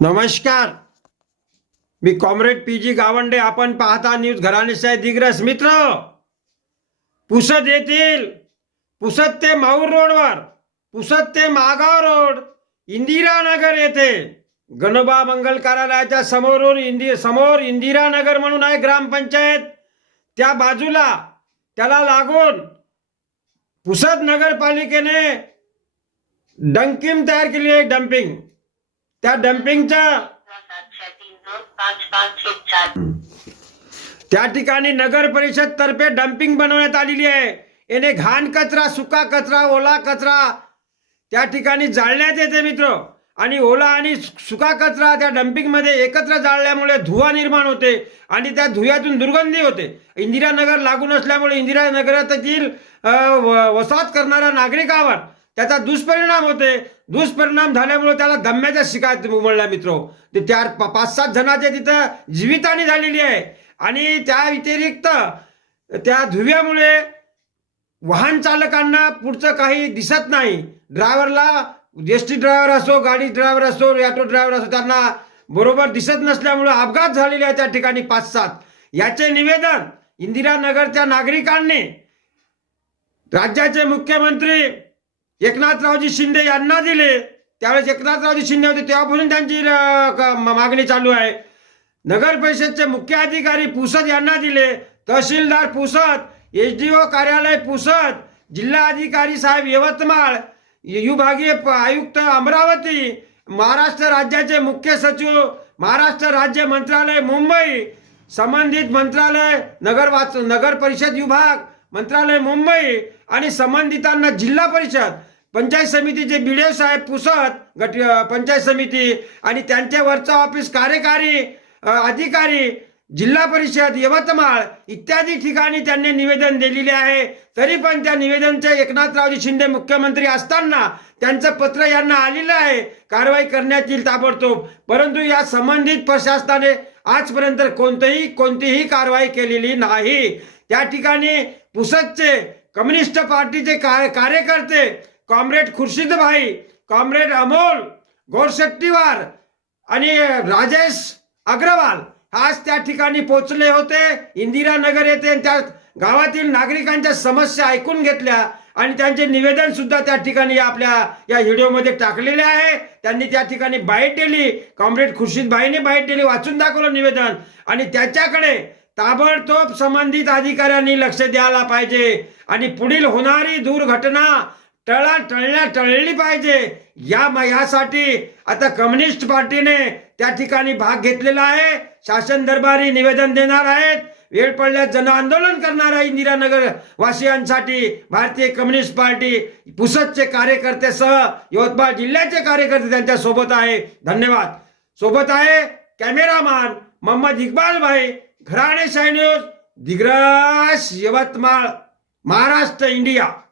नमस्कार. मी comrade P G Gawande आपण पाहता न्यूज घराणेशाही दिग्रस मित्र. पुसद येथील पुसद ते माऊर रोडवर पुसद ते मागाव रोड इंदिरानगर येथे गणबा मंगल कार्यालयाच्या समोरून इंदि समोर इंदिरानगर म्हणून आहे ग्रामपंचायत त्या बाजूला त्याला लागून पुसद नगरपालिकेने डंकिंग तयार केली आहे डम्पिंग त्या डम्पिंगच्या त्या ठिकाणी नगर परिषद तर्फे डम्पिंग बनवण्यात आलेली आहे. येणे घाण कचरा सुका कचरा ओला कचरा त्या ठिकाणी जाळण्यात येते मित्र. आणि ओला आणि सुका कचरा त्या डम्पिंगमध्ये एकत्र जाळल्यामुळे धुवा निर्माण होते आणि त्या धुव्यातून दुर्गंधी होते. इंदिरानगर लागून असल्यामुळे इंदिरानगरातील व- वसाहत करणाऱ्या नागरिकावर त्याचा दुष्परिणाम होते. दुष्परिणाम झाल्यामुळे त्याला दम्याच्या शिकायत उमळल्या मित्र. ते त्या पा- पाच सात जणाच्या तिथं जीवितहानी झालेली आहे. आणि त्या व्यतिरिक्त त्या धुव्यामुळे वाहन चालकांना पुढचं काही दिसत नाही. ड्रायव्हरला एस टी ड्रायव्हर असो गाडी ड्रायव्हर असो ऑटो ड्रायव्हर असो त्यांना बरोबर दिसत नसल्यामुळे अपघात झालेले आहे त्या ठिकाणी पाच सात. याचे निवेदन इंदिरानगरच्या नागरिकांनी राज्याचे मुख्यमंत्री एकनाथरावजी शिंदे यांना दिले. त्यावेळेस एकनाथरावजी शिंदे होते तेव्हापासून त्यांची क- मागणी चालू आहे. नगर परिषदचे मुख्य अधिकारी पुसद यांना दिले. तहसीलदार पुसद एस डी ओ कार्यालय पुसद जिल्हा अधिकारी साहेब यवतमाळ विभागीय प- आयुक्त अमरावती महाराष्ट्र राज्याचे मुख्य सचिव महाराष्ट्र राज्य मंत्रालय मुंबई संबंधित मंत्रालय नगर वाच नगर परिषद विभाग मंत्रालय मुंबई आणि संबंधितांना जिल्हा परिषद पंचायत समितीचे बीडीओ साहेब पुसद गट पंचायत समिती आणि त्यांच्या वरचा ऑफिस कार्यकारी अधिकारी जिल्हा परिषद यवतमाळ इत्यादी ठिकाणी त्यांनी निवेदन दिलेले आहे. तरी पण त्या निवेदनचे एकनाथरावजी शिंदे मुख्यमंत्री असताना त्यांचं पत्र यांना आलेलं आहे. कारवाई करण्यात येईल ताबडतोब. परंतु या संबंधित प्रशासनाने आजपर्यंत कोणतंही कोणतीही कारवाई केलेली नाही. त्या ठिकाणी पुसदचे कम्युनिस्ट पार्टीचे का- कार्यकर्ते कॉम्रेड खुर्शिदभाई कॉम्रेड अमोल गोरशेट्टीवार आणि राजेश अग्रवाल आज त्या ठिकाणी पोहोचले होते. इंदिरानगर येथे त्या गावातील नागरिकांच्या समस्या ऐकून घेतल्या आणि त्यांचे निवेदन सुद्धा त्या ठिकाणी आपल्या या व्हिडिओमध्ये टाकलेले आहे. त्यांनी त्या ठिकाणी बाईट दिली. कॉम्रेड खुर्शीद भाईने बाईट दिली. वाचून दाखवलं निवेदन. आणि त्याच्याकडे ताबडतोब संबंधित अधिकाऱ्यांनी लक्ष द्यायला पाहिजे आणि पुढील होणारी दुर्घटना टळा टळल्या टळली पाहिजे. या यासाठी आता कम्युनिस्ट पार्टीने त्या ठिकाणी भाग घेतलेला आहे. शासन दरबारी निवेदन देणार आहेत. वेळ पडल्यास जन आंदोलन करणार आहे इंदिरानगर वासियांसाठी भारतीय कम्युनिस्ट पार्टी पुसदचे कार्यकर्ते सह यवतमाळ जिल्ह्याचे कार्यकर्ते त्यांच्यासोबत आहे. धन्यवाद. सोबत आहे कॅमेरामॅन मोहम्मद इक्बाल भाई घराणे शाही न्यूज दिग्रस यवतमाळ महाराष्ट्र इंडिया.